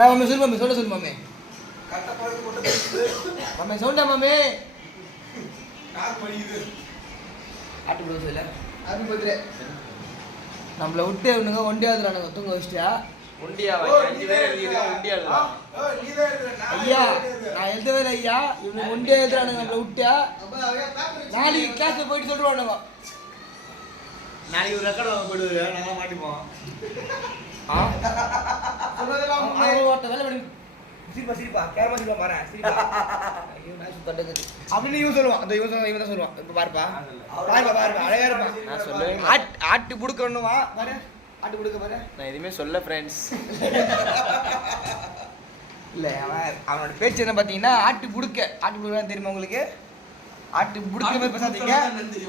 Mummy சொல்லு mummy சொல்லு mummy mummy சொல்ல மம்மி ஆட்டு போட சொல்ல ஆட்டு போடுற நம்மள விட்டு இவனுங்க ஒண்டியாதுறானுங்க தூங்க வச்சிட்டியா ஐயா நான் எழுதவே இல்லை ஐயா இவனுக்கு ஒண்டியா எழுதுறானுங்க நம்மள விட்டியா நாளைக்கு கிளாஸ்ல போயிட்டு சொல்லிடுவானுங்க நாளைக்கு ஒரு ரெக்கார்டு வாங்க போயிடுவாரு நாங்க மாட்டிப்போம் சிரிப்பா கேமரா சிரிப்பா பாரு சிரிப்பா அப்படின்னு இவன் சொல்லுவான் அந்த இவன் தான் சொல்லுவான் இப்ப பாருப்பா அழகா இருப்பான் நான் சொல்லுவேன் ஆட்டு புடுக்கணுவா பாரு ஆட்டு புடுக்க பாரு நான் எதுவுமே சொல்ல ஃப்ரெண்ட்ஸ் இல்ல அவனோட பேச்சு என்ன பாத்தீங்கன்னா ஆட்டு புடுக்க தெரியுமா உங்களுக்கு ஆட்டு புடுக்க மாதிரி பேசாதீங்க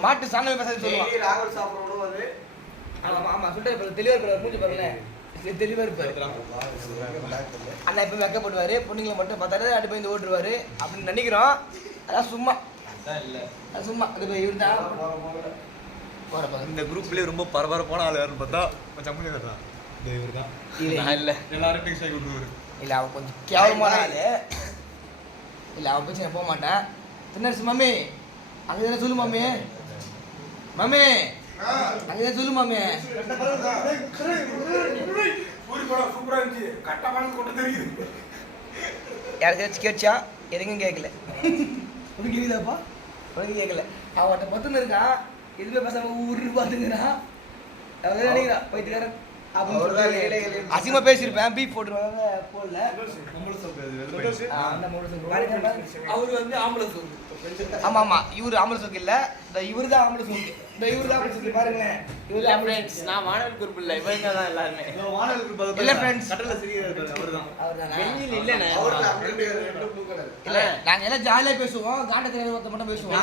மாட்டு சாணமே பேசாதீங்க சொல்லுவான் ராகுல் சாப்பிடுறது ஆமா சொல்லிட்டு தெளிவா இருப்பாரு மூஞ்சி பாருங்க தெளிவா இருப்பாரு அண்ணா எப்ப வெக்கப்படுவாரு பொண்ணுங்களை மட்டும் பார்த்தாரு அடி போய் ஓட்டுருவாரு அப்படின்னு நினைக்கிறோம் அதான் சும்மா சும்மா அது இருந்தா இந்த குரூப்லயே ரொம்ப பரபரப்பான ஆள் யாருன்னு பார்த்தா சம்பளி தான் இவர் தான் இல்ல எல்லாரும் டெக்ஸ்ட் ஆகி விட்டுருவாரு இல்ல அவன் கொஞ்சம் கேவலமான ஆளு இல்ல அவன் பேச்சு நான் போக மாட்டேன் தின்னரசு மம்மி அங்கே தானே சொல்லு மம்மி மம்மி அங்கே தான் சொல்லு மம்மி யாருக்காச்சும் கேட்சா எதுக்கும் கேட்கல உனக்கு கேட்குதாப்பா உனக்கு கேட்கல அவன்கிட்ட பத்துன்னு இருக்கான் எதுவுமே பேசாம ஊரு பார்த்துக்கிறான் அவன் நினைக்கிறான் போயிட்டுக்காரன் அசிங்கமா பேசியிருப்பேன் பீப் போட்டுருவாங்க போடல அவரு வந்து ஆம்பளை சோக்கு ஆமா இவரு ஆம்பளை சோக்கு இல்ல இவரு தான் ஆம்பளை சோக்கு இவரு தான் ஆம்பளை சோக்கு பாருங்க இவரு தான் ஃப்ரெண்ட்ஸ் நான் மாணவர் குரூப் இல்ல இவங்க தான் எல்லாரும் மாணவர் குரூப் இல்ல ஃப்ரெண்ட்ஸ் கடல்ல சரியா இருக்காரு அவர்தான் வெயில் இல்ல இல்ல நாங்க எல்லாம் ஜாலியா பேசுவோம் காண்டத்துல ஒருத்த மட்டும் பேசுவோம்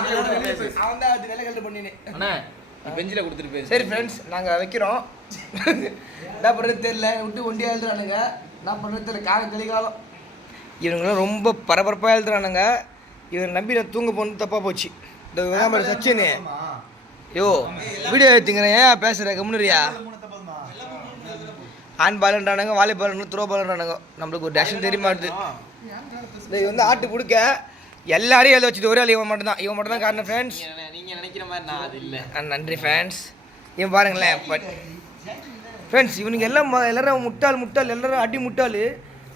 அவன் தான் அது வேலை பண்ணினே அண்ணா பெஞ்சில கொடுத்துட்டு போய் சரி ஃப்ரெண்ட்ஸ் நாங்க வைக்கிறோம் என்ன பண்ணுறது தெரியல விட்டு ஒண்டியாக எழுதுறானுங்க என்ன பண்ணுறது தெரியல காலம் கலிகாலம் இவங்களும் ரொம்ப பரபரப்பாக எழுதுறானுங்க இவரை நம்பி நான் தூங்க போகணும் தப்பாக போச்சு இந்த வியாபாரம் சச்சினு ஐயோ வீடியோ எடுத்துங்கிறேன் ஏன் பேசுகிற கம்முனுரியா ஹேண்ட் பால்ன்றானுங்க வாலிபால் த்ரோ பால்ன்றானுங்க நம்மளுக்கு ஒரு டேஷன் தெரிய மாட்டுது இது வந்து ஆட்டு கொடுக்க எல்லாரையும் எழுத வச்சுட்டு ஒரே ஆள் இவன் மட்டும் தான் காரணம் ஃப்ரெண்ட்ஸ் நீங்க நினைக்கிற மாதிரி நான் அது இல்லை நன்றி ஃப்ரெண்ட்ஸ் இவன் பாருங்களேன் பட் ஃப்ரெண்ட்ஸ் இவனுங்க எல்லாரும் முட்டாள் எல்லாரும் அடி முட்டாள்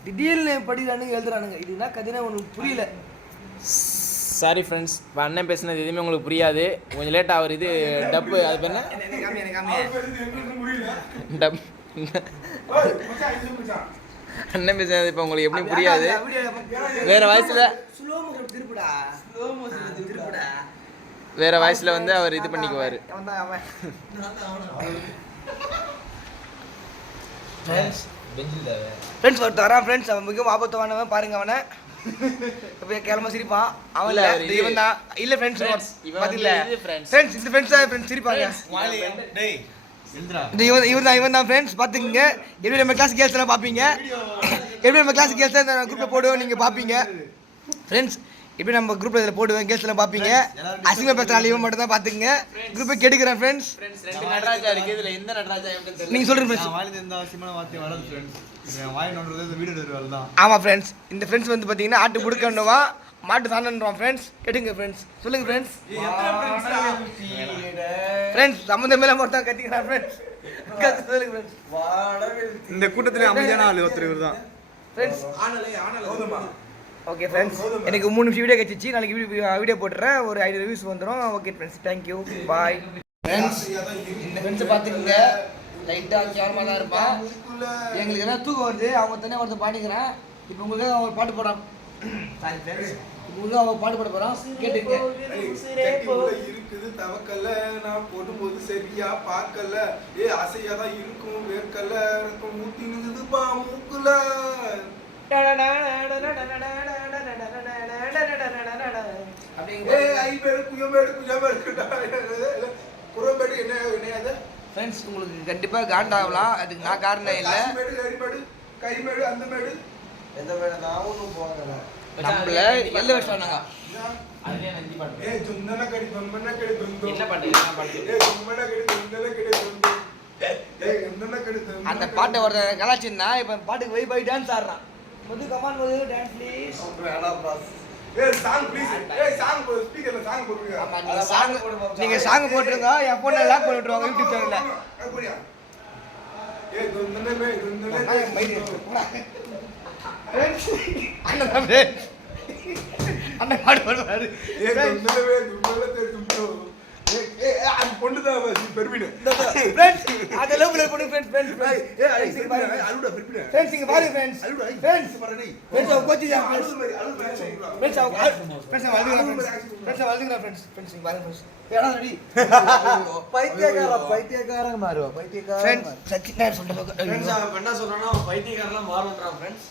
திடீர்னு படிக்கிறானுங்க எழுதுறானுங்க இதுனா கதைனா உனக்கு புரியல சாரி ஃப்ரெண்ட்ஸ் இப்போ அண்ணன் பேசுனது எதுவுமே உங்களுக்கு புரியாது கொஞ்சம் லேட் ஆகுது இது டப்பு அது பேர் டப் அண்ணன் பேசுனது இப்போ உங்களுக்கு எப்படி புரியாது வேற வாய்ஸில் வேற வாய்ஸ்ல வந்து அவர் இது பண்ணிக்குவாரு ஃப்ரெண்ட்ஸ் ஒருத்தர் வரான் ஃப்ரெண்ட்ஸ் அவன் மிகவும் ஆபத்தானவன் பாருங்க அவனை இப்போ கிளம்ப சிரிப்பான் அவன் இவன் தான் இல்லை ஃப்ரெண்ட்ஸ் பார்த்தில்ல ஃப்ரெண்ட்ஸ் இந்த ஃப்ரெண்ட்ஸ் தான் ஃப்ரெண்ட்ஸ் சிரிப்பாங்க இவன் தான் ஃப்ரெண்ட்ஸ் பார்த்துக்குங்க எப்படி நம்ம கிளாஸ் கேர்ள்ஸ் எல்லாம் பார்ப்பீங்க எப்படி நம்ம கிளாஸ் கேர்ள்ஸ் தான் இந்த குரூப்பில் போடுவோம் நீங்கள் பார்ப்பீங்க ஃப்ரெண்ட்ஸ் இப்படி நம்ம குரூப்ல இதில் போடுவேன் கேஸ்ல பார்ப்பீங்க அசிங்கமா பேசுகிற இவன் மட்டும் தான் பார்த்துங்க குரூப்பை கெடுக்கிறேன் ஃப்ரெண்ட்ஸ் நடராஜா இருக்கு இதில் எந்த நடராஜா நீங்கள் சொல்லுங்க ஆமாம் ஃப்ரெண்ட்ஸ் இந்த ஃப்ரெண்ட்ஸ் வந்து பார்த்தீங்கன்னா ஆட்டு புடுக்கணுவா மாட்டு சாணன்றான் ஃப்ரெண்ட்ஸ் கெடுங்க ஃப்ரெண்ட்ஸ் சொல்லுங்க ஃப்ரெண்ட்ஸ் ஃப்ரெண்ட்ஸ் சம்மந்தம் மேலே மட்டும் கத்திக்கிறான் ஃப்ரெண்ட்ஸ் சொல்லுங்க ஃப்ரெண்ட்ஸ் இந்த கூட்டத்திலே அமைதியான ஆள் ஒருத்தர் இவர் தான் ஃப்ரெண்ட்ஸ் ஓகே ஃப்ரெண்ட்ஸ் எனக்கு 3 நிமிஷம் வீடியோ கிடச்சிச்சு நாளைக்கு வீடியோ போட்டுறேன் ஒரு 5 ரிவ்யூஸ் வந்துடும் okay friends thank you bye friends இந்த ஃப்ரெண்ட்ஸை பார்த்துக்கோங்க லைட்டாக கேவலமாக தான் இருப்பான் எங்களுக்கு எல்லாம் தூக்கம் வருது அவங்க தனியாக ஒருத்தர் பாடிக்கிறேன் இப்போ உங்களுக்கு அவங்க பாட்டு போடுறான் சாரி ஃப்ரெண்ட்ஸ் உங்களுக்கு அவங்க பாட்டு போட போகிறோம் கேட்டுங்க இருக்குது தவக்கல்ல நான் போடும்போது சரியா பார்க்கல அசையா தான் இருக்கும் வேர்க்கல்ல ஊத்தி நிக்குது பா மூக்குல உங்களுக்கு கண்டிப்பா காண்டாகலாம் அதுக்கு நான் காரணம் இல்லை நம்மள எல்ல வச்சானுங்க அந்த பாட்டை ஒரு கலாச்சின்னா இப்ப பாட்டுக்கு வை டான்ஸ் ஆடுறான் Madhu come on Madhu dance please. ஏய் சாங் ப்ளீஸ். ஏய் சாங் ஸ்பீக்கர்ல சாங் போடுங்க. ஆமா நீங்க சாங் போட்டுருங்க. என் போன்ல லாக் பண்ணி விட்டுருவாங்க யூடியூப் சேனல்ல. போறியா? ஏய் துந்தனமே ஃப்ரெண்ட்ஸ் அண்ணன் ஃப்ரெண்ட்ஸ் அண்ணன் பாடு பாடுவாரு. ஏய் துந்தனமே தும்போ. ஏய் அது பொண்ணுதான் பெர்மின். ஃப்ரெண்ட்ஸ் அத லவ் ப்ளே பண்ணு ஃப்ரெண்ட்ஸ். ஏய் அழுடா பெர்மின். ஃப்ரெண்ட்ஸ் இங்க பாருங்க ஃப்ரெண்ட்ஸ். ஃப்ரெண்ட்ஸ் பாருடா. ஃப்ரெண்ட்ஸ் அவங்க கோச்சி தான் அழுது ஃப்ரெண்ட்ஸ். மாதிரி சொல்றா. ஃப்ரெண்ட்ஸ் அவங்க அழுதுங்கடா ஃப்ரெண்ட்ஸ். ஃப்ரெண்ட்ஸ் இங்க பாருங்க ஃப்ரெண்ட்ஸ். ஏடா ரெடி. பைத்தியக்காரங்க மாறுவா ஃப்ரெண்ட்ஸ் சச்சின் நான் சொல்றேன். ஃப்ரெண்ட்ஸ் அவன் என்ன சொல்றானா அவன் பைத்தியக்காரலாம் மாறுன்றான் ஃப்ரெண்ட்ஸ்